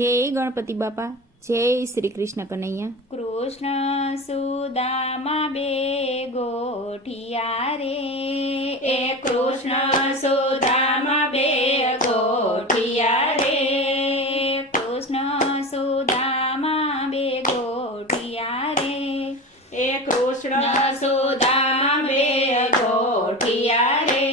જય ગણપતિ બાપા, જય શ્રી કૃષ્ણ કનૈયા. કૃષ્ણ સુદામા બે ગોઠિયા રે, એ કૃષ્ણ સુદામા બે ગોઠિયા રે, કૃષ્ણ સુદામા બે ગોઠિયા રે, એ કૃષ્ણ સુદામા બે ગોઠિયા રે.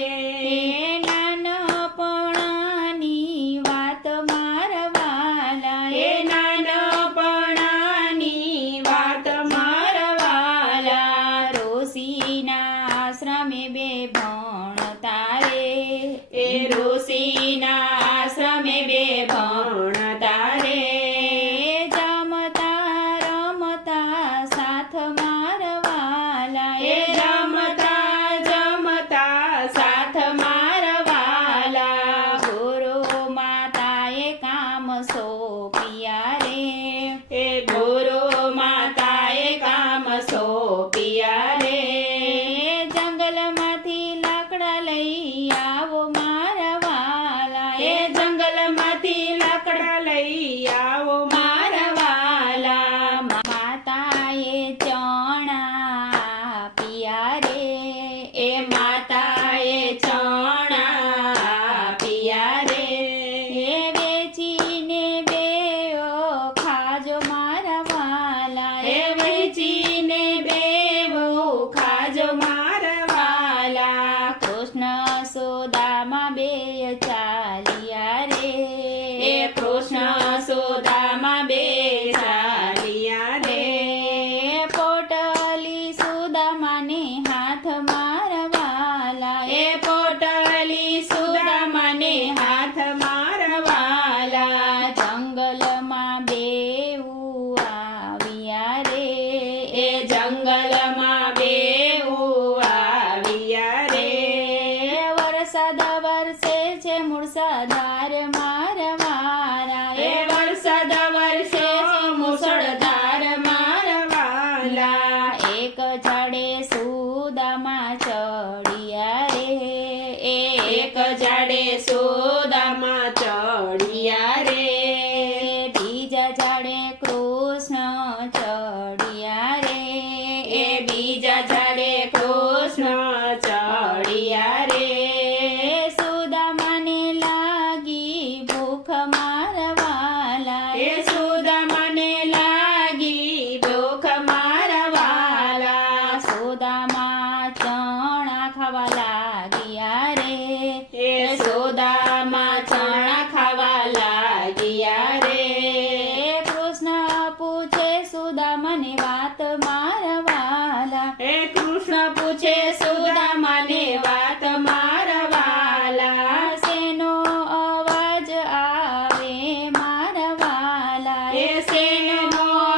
આશ્રમે બે ભણતા રે, એ ઋષિના આશ્રમે બે ભણતા રે, જમતા રમતા સાથ મારવાલા, એ જમતા જમતા સાથ મારવાલા. ગુરુ માતાએ કામ સોંપ્યા રે, એ ગુરુ માતાએ કામ સોંપ્યા રે. માતાએ ચણા પિયા રે, એ માતાએ ચણા પિયા રે, એ વેચીને બેઓ ખાજો મારા વાલા, એ વેચીને બેઓ ખાજો મારા વાલા. કૃષ્ણ સુદામા બે ચાલ્યા રે, એ કૃષ્ણ સુદામા બે ચાલ્યા રે. પોટલી સુદામાને હાથ મારવાલા, એ પોટલી સુદામાને હાથ મારવાલા. જંગલમાં બેઉ આવ્યા રે, એ જંગલમાં બેઉ આવ્યા રે. વરસાદ વરસે છે મુસળધાર મારવાલા, એ વરસાદ વરસે છે મુસળધાર મારવાલા. એક ઝાડે સુદામા ચડિયા રે, એક ઝાડે સુદામા ચડિયા રે. બીજા ઝાડે કૃષ્ણ ચડિયા રે, એ બીજા ઝાડે કૃષ્ણ ચડિયા રે. સુદામાને લાગી ભૂખ મારવાલા, એ સુદામાને લાગી ભૂખ મારવાલા. સુદામા ચણા ખાવા લાગ્યા રે, એ સુદામા ચણા ખાવા લાગ્યા રે. કૃષ્ણ પૂછે સુદામાને વાત મારવાલા, એ કૃષ્ણ પૂછે સુદામાને વાત મારવાલા. શેનો અવાજ આવે મારવાલા, એ શેનો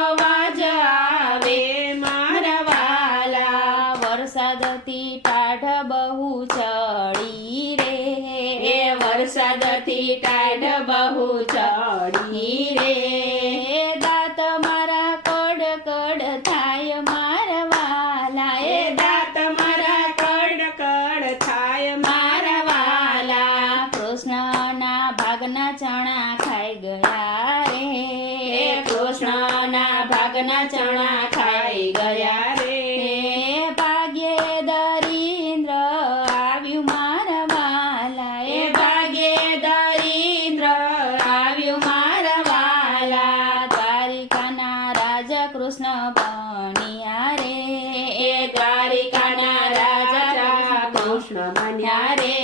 અવાજ આવે મારવાલા. વરસાદથી ટાઢ બહુ ચડી રે, એ વરસાદથી ટાઢ બહુ ચડી રે. દાંત મારા કડ કડ થાય મારવાલા, એ દાંત મારા કડ કડ થાય મારવાલા. કૃષ્ણના ભાગના ચણા ખાઈ ગયા રે, એ કૃષ્ણના ભાગના ચણા ખાઈ ગયા રે. ભાગ્યે દરિન્દ્ર આવ્યું મારવાલા, એ ભાગ્યે દરિન્દ્ર આવ્યું મારવાલા. દ્વારિકાના રાજા કૃષ્ણ બન્યા રે, એ દ્વારિકાના રાજા કૃષ્ણ બન્યા રે.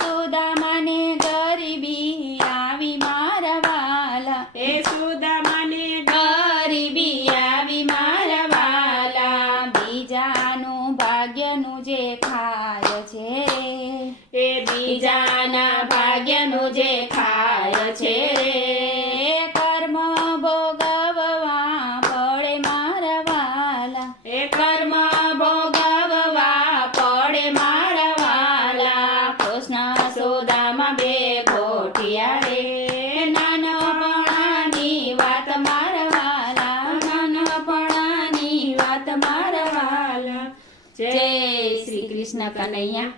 સુદામાને ગરીબી આવી મારવાલા, એ સુદામાને ગરીબી આવી મારવાલા. બીજાનું ભાગ્યનું જે ખાય છે રે, એ બીજાના ભાગ્યનું જે ખાય છે રે. કર્મ ભોગવવા પડે મારવાલા, એ કર્મ ભોગવવા પડે મારવાલા. કૃષ્ણ સુદામા બે ગોઠિયા રે, નાનપણાની વાત મારવાલા, નાનપણાની વાત મારવાલા. જય શ્રી કૃષ્ણ કનૈયા.